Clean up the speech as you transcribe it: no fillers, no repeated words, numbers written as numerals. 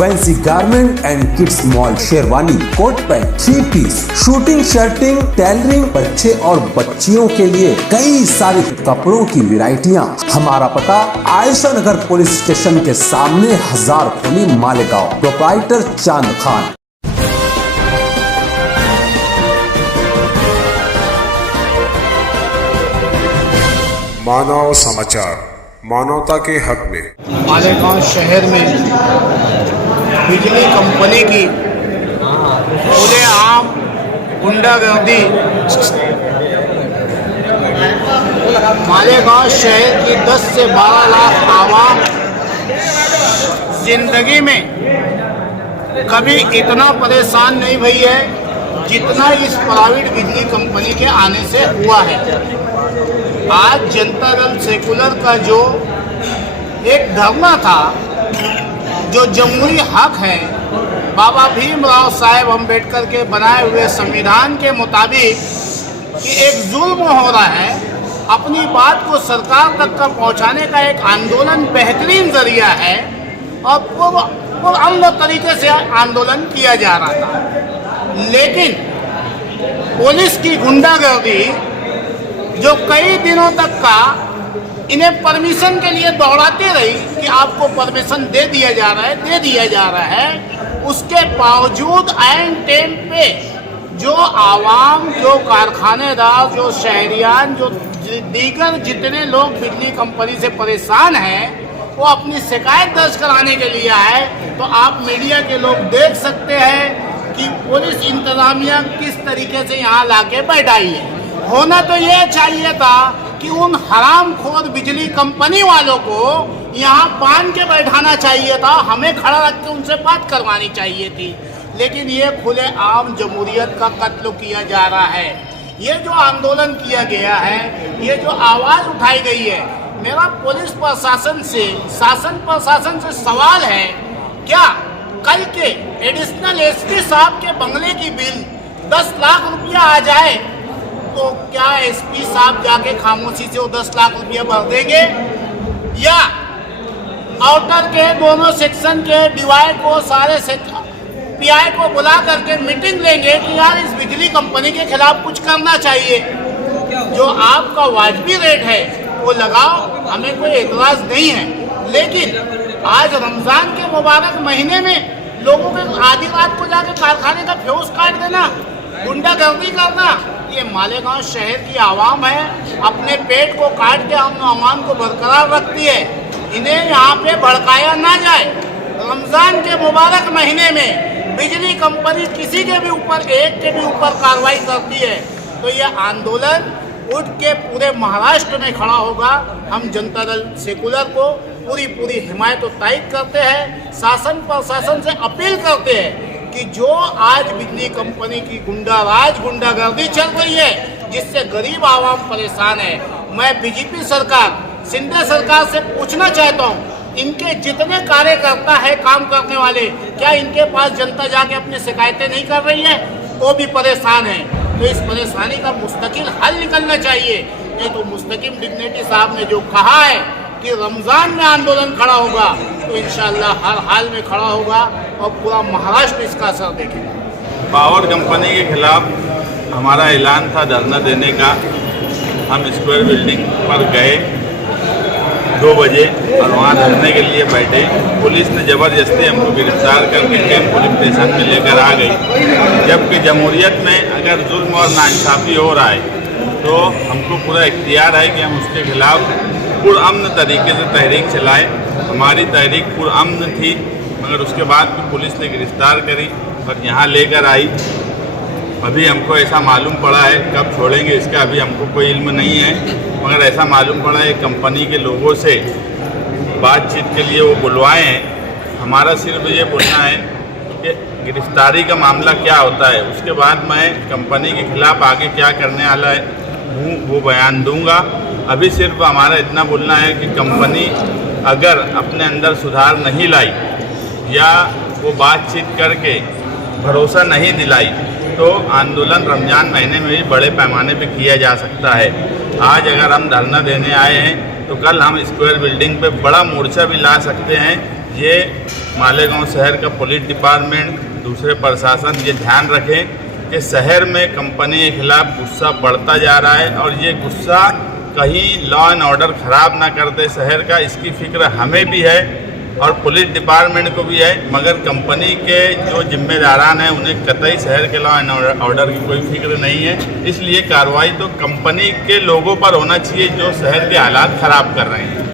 Fancy garment and kids mall, sherwani, coat pant, 3 piece, suiting, shirting, tailoring, बच्चे और बच्चियों के लिए कई सारे कपड़ों की वैरायटियां। हमारा पता आयशा नगर पुलिस स्टेशन के सामने, हजार खोली, मालेगांव। प्रोप्राइटर चांद खान। मानव समाचार, मानवता के हक में। मालेगांव शहर में बिजली कंपनी की खुलेआम गुंडागर्दी, मालेगांव शहर की 10 से 12 लाख आवाम जिंदगी में कभी इतना परेशान नहीं हुई है जितना इस प्राइवेट बिजली कंपनी के आने से हुआ है। आज जनता दल सेकुलर का जो एक धरना था, जो जमहूरी हक है, बाबा भीमराव साहेब अम्बेडकर के बनाए हुए संविधान के मुताबिक कि एक जुल्म हो रहा है, अपनी बात को सरकार तक का पहुंचाने का एक आंदोलन बेहतरीन जरिया है और पुरअमन तरीके से आंदोलन किया जा रहा था। लेकिन पुलिस की गुंडागर्दी जो कई दिनों तक का इन्हें परमिशन के लिए दौड़ाती रही कि आपको परमिशन दे दिया जा रहा है, उसके बावजूद ऐन टाइम पे जो आवाम, जो कारखानेदार, जो शहरियान, जो दीगर जितने लोग बिजली कंपनी से परेशान हैं, वो अपनी शिकायत दर्ज कराने के लिए आए। तो आप मीडिया के लोग देख सकते हैं कि पुलिस इंतजामिया किस तरीके से यहाँ लाके बैठाई है। होना तो ये चाहिए था कि उन हरामखोर बिजली कंपनी वालों को यहाँ बांध के बैठाना चाहिए था, हमें खड़ा रख के उनसे बात करवानी चाहिए थी। लेकिन ये खुलेआम जमहूरियत का कत्ल किया जा रहा है। ये जो आंदोलन किया गया है, ये जो आवाज़ उठाई गई है, मेरा पुलिस प्रशासन से, शासन प्रशासन से सवाल है, क्या कल के एडिशनल एसपी साहब के बंगले की बिल 10 लाख रुपया आ जाए तो क्या एसपी साहब जाके खामोशी से वो 10 लाख रुपया भर देंगे, या आउटर के दोनों सेक्शन के डीवाई को, सारे पीआई को बुला करके मीटिंग लेंगे कि यार इस बिजली कंपनी के खिलाफ कुछ करना चाहिए, जो आपका वाजिबी रेट है वो लगाओ, हमें कोई एतराज़ नहीं है। लेकिन आज रमज़ान के मुबारक महीने में लोगों के आधी रात को जाके कारखाने का फ्यूज काट देना, गुंडागर्दी करना, ये मालेगांव शहर की आवाम है, अपने पेट को काट के अमन अमान को बरकरार रखती है। इन्हें यहाँ पे भड़काया ना जाए। रमज़ान के मुबारक महीने में बिजली कंपनी किसी के भी ऊपर, एक के भी ऊपर कार्रवाई करती है तो ये आंदोलन उठ के पूरे महाराष्ट्र में खड़ा होगा। हम जनता दल सेकुलर को पूरी हिमायत और तायद करते हैं। शासन प्रशासन से अपील करते हैं कि जो आज बिजली कंपनी की गुंडागर्दी चल रही है, जिससे गरीब आवाम परेशान है, मैं बीजेपी सरकार, सिंधिया सरकार से पूछना चाहता हूँ, इनके जितने कार्यकर्ता है, काम करने वाले, क्या इनके पास जनता जाके अपनी शिकायतें नहीं कर रही है? वो भी परेशान है। तो इस परेशानी का मुस्तकिल हल निकलना चाहिए। नहीं तो मुस्तकिम डिग्निटी साहब ने जो कहा है कि रमज़ान में आंदोलन खड़ा होगा, तो इंशाअल्लाह हर हाल में खड़ा होगा और पूरा महाराष्ट्र इसका असर देखेगा। पावर कंपनी के खिलाफ हमारा ऐलान था धरना देने का। हम स्क्वायर बिल्डिंग पर गए 2 बजे और वहाँ धरने के लिए बैठे। पुलिस ने ज़बरदस्ती हमको गिरफ्तार करके कैंप पुलिस स्टेशन में लेकर आ गई। जबकि जमहूरियत में अगर जुल्म और नाइंसाफ़ी हो रहा है तो हमको पूरा इख्तियार है कि हम उसके खिलाफ पुरअमन तरीके से तहरीक चलाएं। हमारी तहरीक पुरअमन थी, मगर उसके बाद भी पुलिस ने गिरफ्तार करी और यहाँ लेकर आई। अभी हमको ऐसा मालूम पड़ा है, कब छोड़ेंगे इसका अभी हमको कोई इल्म नहीं है, मगर ऐसा मालूम पड़ा है कंपनी के लोगों से बातचीत के लिए वो बुलवाए हैं। हमारा सिर्फ ये बोलना है कि गिरफ्तारी का मामला क्या होता है, उसके बाद मैं कंपनी के खिलाफ आगे क्या करने वाला हूँ वो बयान दूंगा। अभी सिर्फ हमारा इतना बोलना है कि कंपनी अगर अपने अंदर सुधार नहीं लाई या वो बातचीत करके भरोसा नहीं दिलाई तो आंदोलन रमज़ान महीने में भी बड़े पैमाने पे किया जा सकता है। आज अगर हम धरना देने आए हैं तो कल हम स्क्वायर बिल्डिंग पे बड़ा मोर्चा भी ला सकते हैं ये मालेगांव शहर का पुलिस डिपार्टमेंट, दूसरे प्रशासन ये ध्यान रखें कि शहर में कंपनी के खिलाफ गुस्सा बढ़ता जा रहा है और ये गुस्सा कहीं लॉ एंड ऑर्डर ख़राब ना कर दे शहर का, इसकी फिक्र हमें भी है और पुलिस डिपार्टमेंट को भी है। मगर कंपनी के जो जिम्मेदारान हैं उन्हें कतई शहर के लॉ एंड ऑर्डर की कोई फिक्र नहीं है। इसलिए कार्रवाई तो कंपनी के लोगों पर होना चाहिए जो शहर के हालात ख़राब कर रहे हैं।